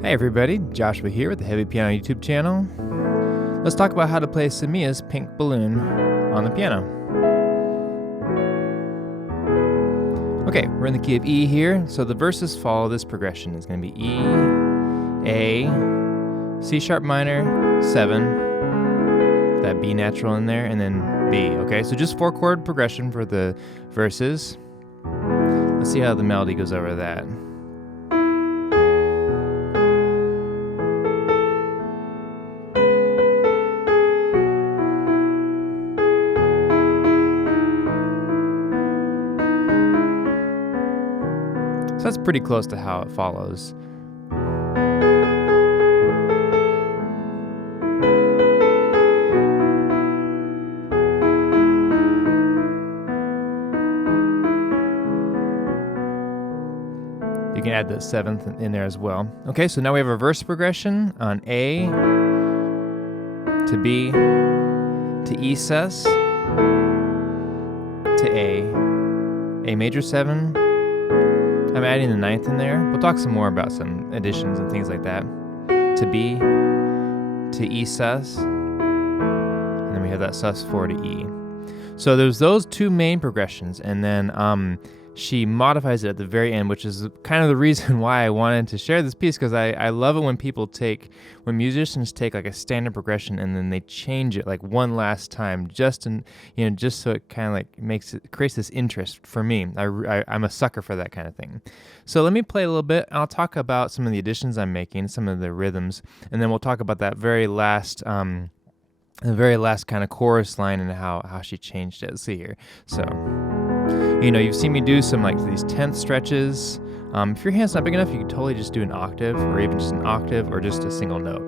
Hey everybody, Joshua here with the Heavypiano YouTube channel. Let's talk about how to play Samia's Pink Balloon on the piano. Okay, we're in the key of E here, so the verses follow this progression. It's going to be E, A, C sharp minor, 7, that B natural in there, and then B, okay? So just 4-chord progression for the verses. Let's see how the melody goes over that. So that's pretty close to how it follows. You can add the 7th in there as well. Okay, so now we have a verse progression on A to B to E sus to A major 7. I'm adding the 9th in there. We'll talk some more about some additions and things like that. To B, to E sus, and then we have that sus4 to E. So there's those two main progressions, and then she modifies it at the very end, which is kind of the reason why I wanted to share this piece, because I love it when musicians take like a standard progression and then they change it like one last time, just so it kind of like creates this interest for me. I'm a sucker for that kind of thing. So let me play a little bit. I'll talk about some of the additions I'm making, some of the rhythms, and then we'll talk about that very last kind of chorus line and how she changed it. Let's see here. So, you've seen me do some like these 10th stretches. If your hand's not big enough, you can totally just do an octave, or even just an octave, or just a single note,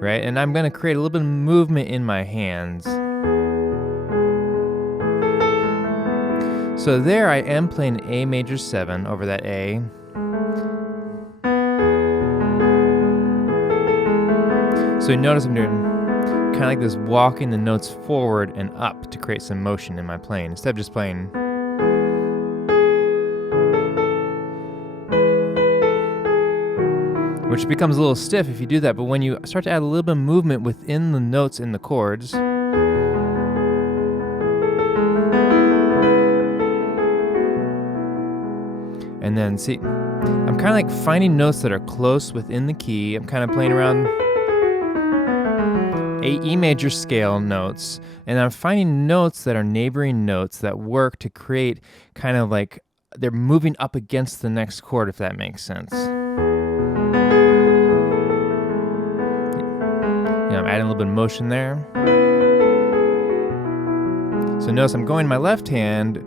right? And I'm gonna create a little bit of movement in my hands. So there I am playing A major 7 over that A. So you notice I'm doing kind of like this, walking the notes forward and up to create some motion in my playing, instead of just playing. Which becomes a little stiff if you do that, but when you start to add a little bit of movement within the notes in the chords, and then see, I'm kind of like finding notes that are close within the key. I'm kind of playing around E major scale notes, and I'm finding notes that are neighboring notes that work to create kind of like they're moving up against the next chord, if that makes sense. I'm adding a little bit of motion there. So notice I'm going my left hand,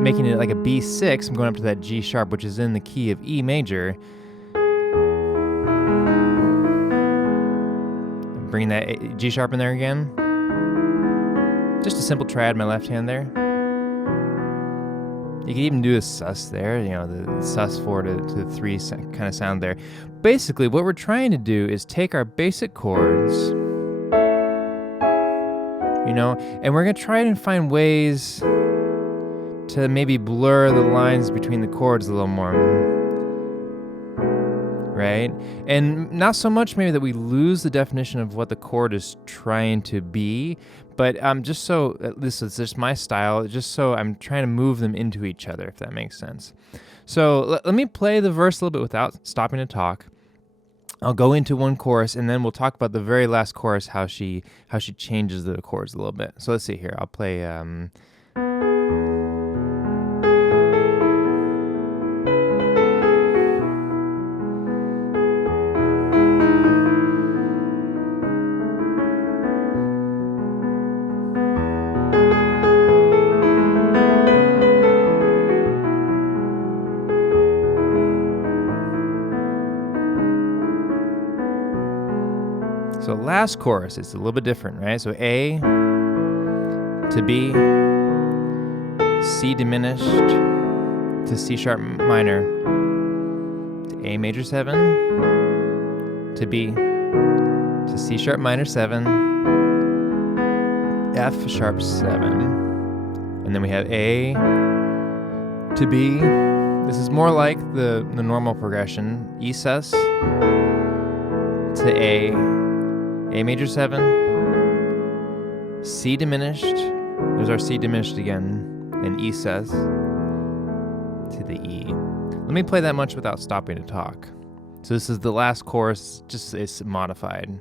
making it like a B6. I'm going up to that G sharp, which is in the key of E major. Bring that G sharp in there again. Just a simple triad, my left hand there. You could even do a sus there, the sus4 to 3 kind of sound there. Basically, what we're trying to do is take our basic chords, and we're going to try and find ways to maybe blur the lines between the chords a little more, right? And not so much maybe that we lose the definition of what the chord is trying to be, but just so, this is just my style, just so I'm trying to move them into each other, if that makes sense. So let me play the verse a little bit without stopping to talk. I'll go into one chorus, and then we'll talk about the very last chorus, how she changes the chords a little bit. So let's see here. I'll play... So last chorus is a little bit different, right? So A to B, C diminished to C sharp minor, to A major 7, to B, to C sharp minor 7, F sharp 7, and then we have A to B. This is more like the normal progression, E sus, to A major 7, C diminished, there's our C diminished again, and E sus to the E. Let me play that much without stopping to talk. So this is the last chorus, just it's modified.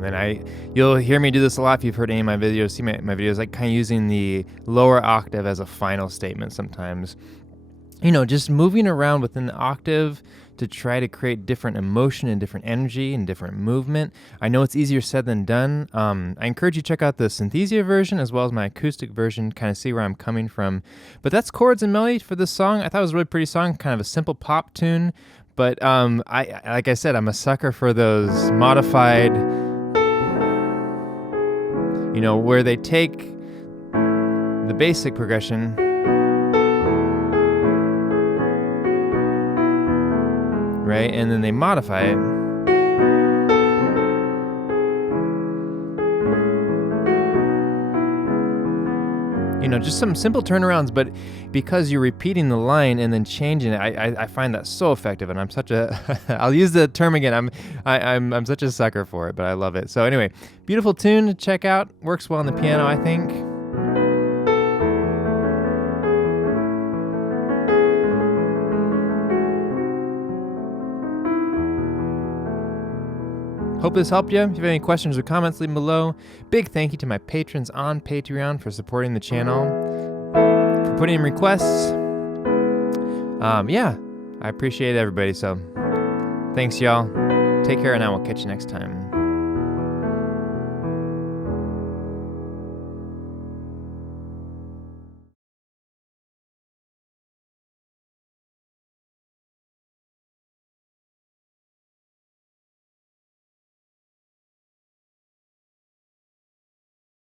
Then you'll hear me do this a lot if you've heard any of my videos, see my videos, like kind of using the lower octave as a final statement sometimes. Just moving around within the octave to try to create different emotion and different energy and different movement. I know it's easier said than done. I encourage you to check out the Synthesia version as well as my acoustic version, kind of see where I'm coming from. But that's chords and melody for this song. I thought it was a really pretty song, kind of a simple pop tune. But like I said, I'm a sucker for those modified, where they take the basic progression right, and then they modify it. Just some simple turnarounds, but because you're repeating the line and then changing it, I find that so effective, and I'm such a I'll use the term again. I'm such a sucker for it, but I love it. So anyway, beautiful tune to check out. Works well on the piano, I think. Hope this helped you. If you have any questions or comments, leave them below. Big thank you to my patrons on Patreon for supporting the channel, for putting in requests. I appreciate everybody. So thanks, y'all. Take care, and I will catch you next time.